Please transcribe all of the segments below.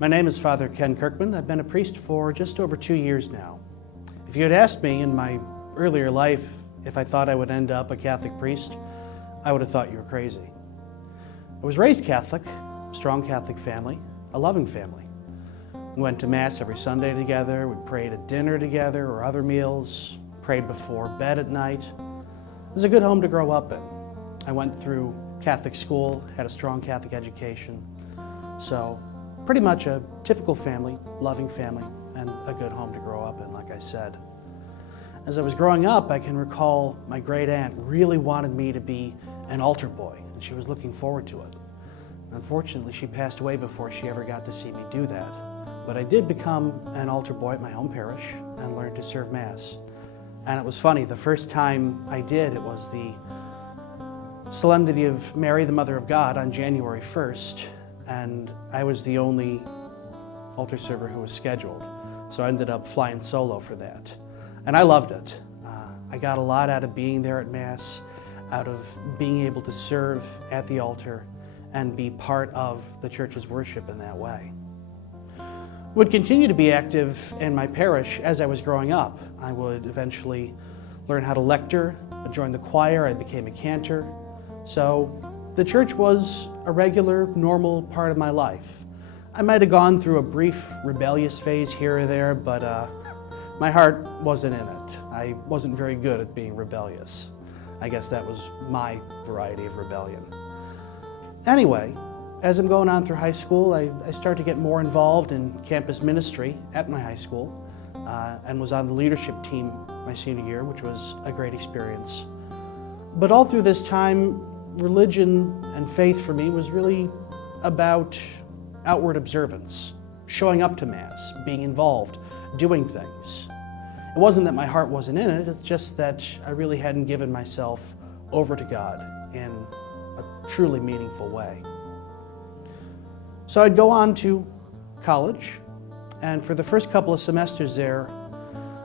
My name is Father Ken Kirkman. I've been a priest for just over 2 years now. If you had asked me in my earlier life if I thought I would end up a Catholic priest, I would have thought you were crazy. I was raised Catholic, strong Catholic family, a loving family. We went to Mass every Sunday together, we prayed at dinner together or other meals, prayed before bed at night. It was a good home to grow up in. I went through Catholic school, had a strong Catholic education, so pretty much a typical family, loving family, and a good home to grow up in, like I said. As I was growing up, I can recall my great aunt really wanted me to be an altar boy, and she was looking forward to it. Unfortunately, she passed away before she ever got to see me do that. But I did become an altar boy at my home parish and learned to serve Mass. And it was funny, the first time I did, it was the Solemnity of Mary, the Mother of God, on January 1st, and I was the only altar server who was scheduled. So I ended up flying solo for that. And I loved it. I got a lot out of being there at Mass, out of being able to serve at the altar and be part of the church's worship in that way. I would continue to be active in my parish as I was growing up. I would eventually learn how to lector, I joined the choir, I became a cantor. So the church was a regular, normal part of my life. I might have gone through a brief rebellious phase here or there, but my heart wasn't in it. I wasn't very good at being rebellious. I guess that was my variety of rebellion. Anyway, as I'm going on through high school, I started to get more involved in campus ministry at my high school and was on the leadership team my senior year, which was a great experience. But all through this time, religion and faith for me was really about outward observance, showing up to Mass, being involved, doing things. It wasn't that my heart wasn't in it, it's just that I really hadn't given myself over to God in a truly meaningful way. So I'd go on to college, and for the first couple of semesters there,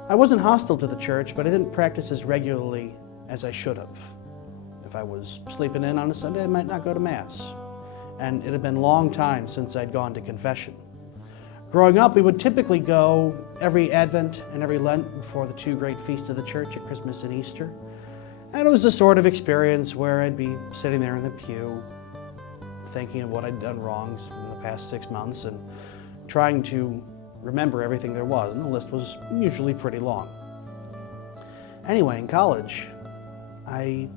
I wasn't hostile to the church, but I didn't practice as regularly as I should have. If I was sleeping in on a Sunday, I might not go to Mass. And it had been a long time since I'd gone to confession. Growing up, we would typically go every Advent and every Lent before the two great feasts of the church at Christmas and Easter. And it was the sort of experience where I'd be sitting there in the pew, thinking of what I'd done wrong in the past 6 months and trying to remember everything there was, and the list was usually pretty long. Anyway, in college, I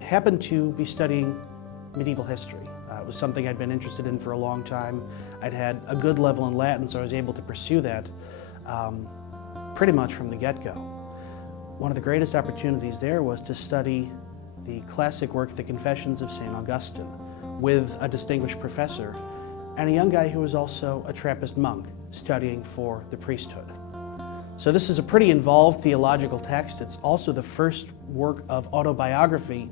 happened to be studying medieval history. It was something I'd been interested in for a long time. I'd had a good level in Latin, so I was able to pursue that pretty much from the get-go. One of the greatest opportunities there was to study the classic work, The Confessions of St. Augustine, with a distinguished professor and a young guy who was also a Trappist monk studying for the priesthood. So this is a pretty involved theological text. It's also the first work of autobiography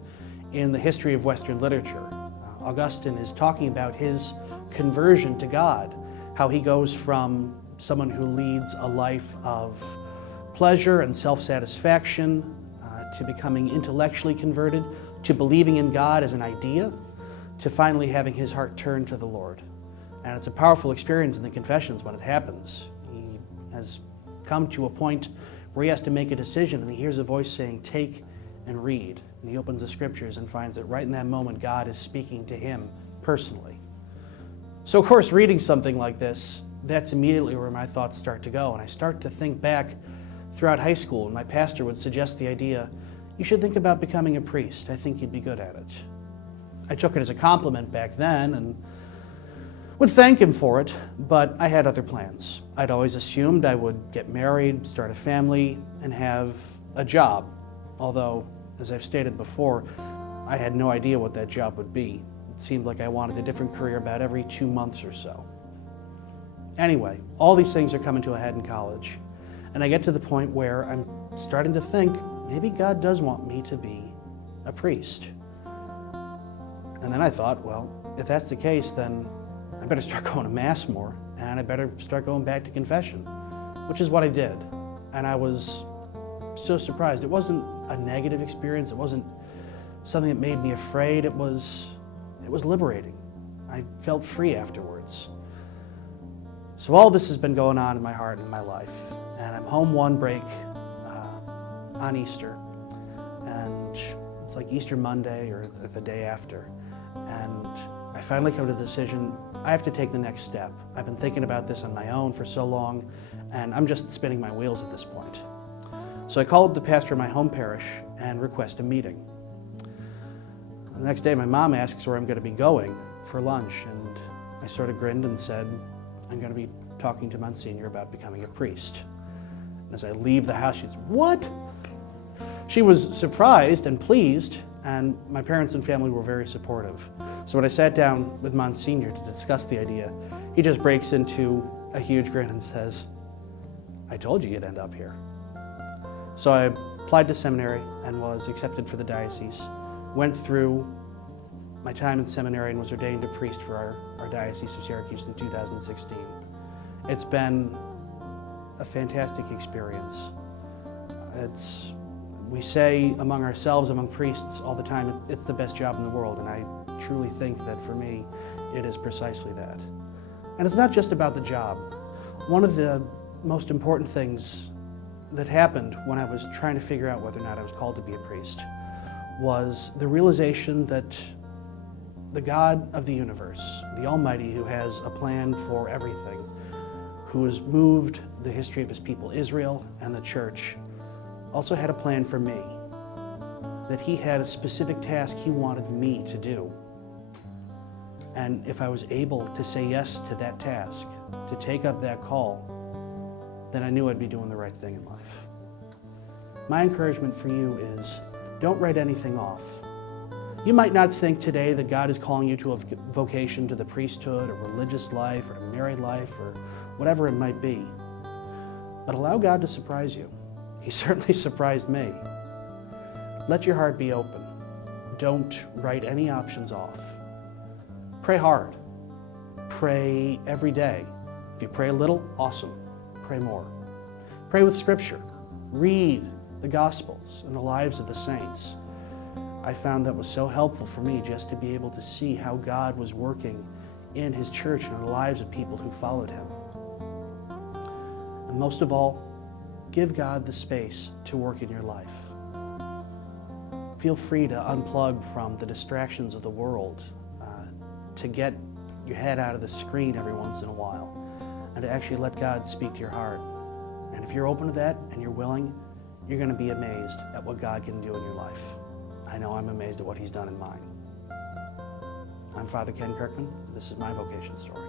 in the history of Western literature. Augustine is talking about his conversion to God, how he goes from someone who leads a life of pleasure and self-satisfaction to becoming intellectually converted, to believing in God as an idea, to finally having his heart turned to the Lord. And it's a powerful experience in the Confessions when it happens. He has come to a point where he has to make a decision, and he hears a voice saying, "Take and read." And he opens the scriptures and finds that right in that moment, God is speaking to him personally. So of course, reading something like this, that's immediately where my thoughts start to go. And I start to think back throughout high school, and my pastor would suggest the idea, "You should think about becoming a priest. I think you'd be good at it." I took it as a compliment back then and would thank him for it, but I had other plans. I'd always assumed I would get married, start a family, and have a job. Although, as I've stated before, I had no idea what that job would be. It seemed like I wanted a different career about every 2 months or so. Anyway, all these things are coming to a head in college, and I get to the point where I'm starting to think, maybe God does want me to be a priest. And then I thought, well, if that's the case, then I better start going to Mass more, and I better start going back to confession, which is what I did. And I was so surprised. It wasn't a negative experience. It wasn't something that made me afraid. It was liberating. I felt free afterwards. So all this has been going on in my heart and in my life, and I'm home one break on Easter, and it's like Easter Monday or the day after, and I finally come to the decision I have to take the next step. I've been thinking about this on my own for so long, and I'm just spinning my wheels at this point. So I called the pastor of my home parish and request a meeting. The next day my mom asks where I'm going to be going for lunch, and I sort of grinned and said, I'm going to be talking to Monsignor about becoming a priest. And as I leave the house, she says, "What?" She was surprised and pleased, and my parents and family were very supportive. So when I sat down with Monsignor to discuss the idea, he just breaks into a huge grin and says, "I told you you'd end up here." So I applied to seminary and was accepted for the diocese, went through my time in seminary and was ordained a priest for our Diocese of Syracuse in 2016. It's been a fantastic experience. We say among ourselves, among priests all the time, it's the best job in the world, and I truly think that for me, it is precisely that. And it's not just about the job. One of the most important things that happened when I was trying to figure out whether or not I was called to be a priest was the realization that the God of the universe, the Almighty, who has a plan for everything, who has moved the history of his people Israel and the church, also had a plan for me, that he had a specific task he wanted me to do. And if I was able to say yes to that task, to take up that call, then I knew I'd be doing the right thing in life. My encouragement for you is, don't write anything off. You might not think today that God is calling you to a vocation, to the priesthood, or religious life, or a married life, or whatever it might be. But allow God to surprise you. He certainly surprised me. Let your heart be open. Don't write any options off. Pray hard. Pray every day. If you pray a little, awesome. Pray more. Pray with Scripture. Read the Gospels and the lives of the saints. I found that was so helpful for me, just to be able to see how God was working in his church and in the lives of people who followed him. And most of all, give God the space to work in your life. Feel free to unplug from the distractions of the world, to get your head out of the screen every once in a while, and to actually let God speak to your heart. And if you're open to that and you're willing, you're going to be amazed at what God can do in your life. I know I'm amazed at what he's done in mine. I'm Father Ken Kirkman. This is my vocation story.